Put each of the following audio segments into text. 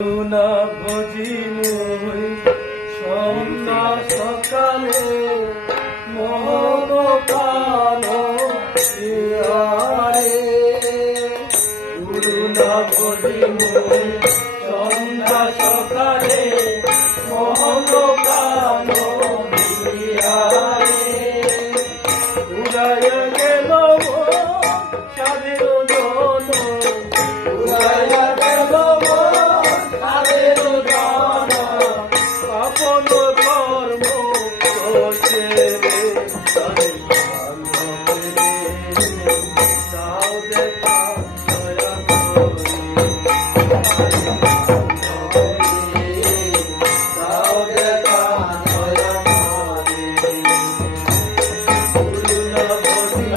করুণা ভজি মুই সন্ধ্যা সকালে মন প্রাণ রে করুণা ভজি মুই সন্ধ্যা সকালে মন প্রাণ রে উড়াইয়া গেল চাঁদের জন উড়াইয়া গেল আপন কর্ম করছে রে তাও দেখা দয়া করে তাও দেখা দয়া করে করুণা ভরি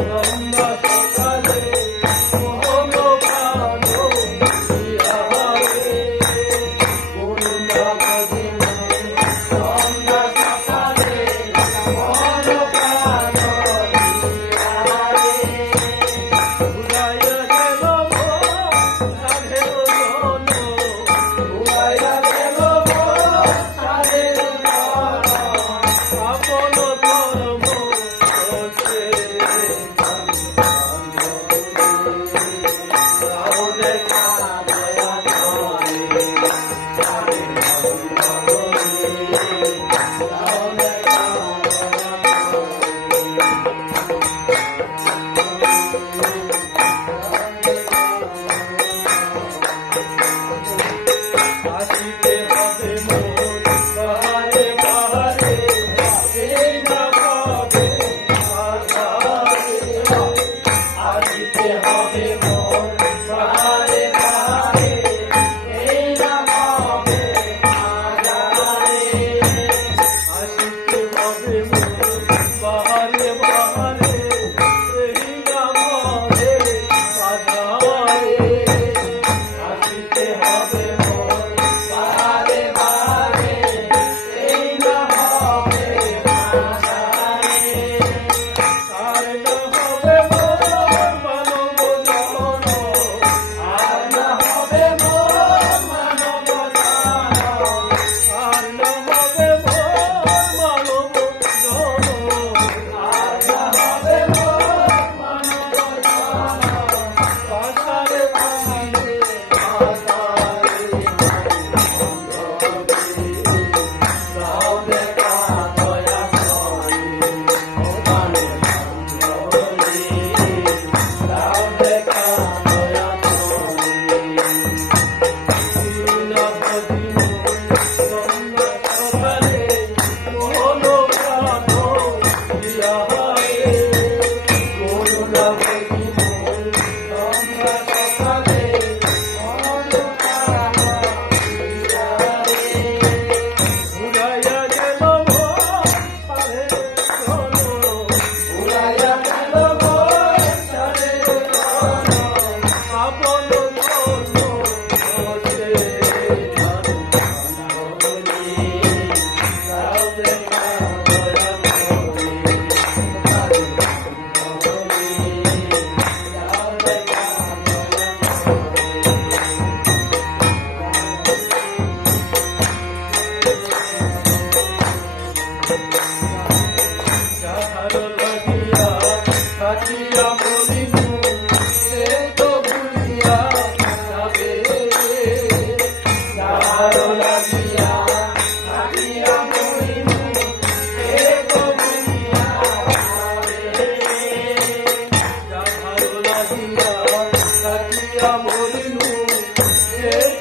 লম্বা সকালে মন প্রাণ দিয়া রে করুণা ভরি লম্বা সকালে মন প্রাণ দিয়া রে উড়াইয়া গেল সাধের জন উড়াইয়া গেল সাধের জন আপন কর্ম করছে তাও দেখা দয়া করে তাও দেখা আসিতে হবে মোর বাহারে বাহারে এই না ভাবে আধারে আসিতে হবে মোর বাহারে বাহারে এই না ভাবে আধারে আসিতে হবে মোর বাহারে বাহারে এই না ভাবে আধারে আসিতে হবে মোর বাহারে বাহারে এই না হবে আধারে আর না হবে মোর মানব জন আর না হবে মোর মানব জন আর না হবে মোর মানব জন আর না হবে মোর মানব জন পাশারে পাশারে পাশারে তাও দেখা দয়া করে মানে তাও দেখা দয়া করে করুণা ভজি সন্ধ্যা সকালে মন প্রাণ দিয়া রে করুণা ভজি সন্ধ্যা সকালে মন প্রাণ দিয়া রে উড়াইয়া গেল সাধের জন উড়াইয়া গেল সাধের জন আপন কর্ম করছে তাও দেখা দয়া করে তাও দেখা যাহার লাগিয়া থাকিয়া বলিনু সে তো ভুলিয়া যাবে যাহার লাগিয়া থাকিয়া বলিনু সে তো ভুলিয়া যাবে যাহার লাগিয়া থাকিয়া বলিনু সে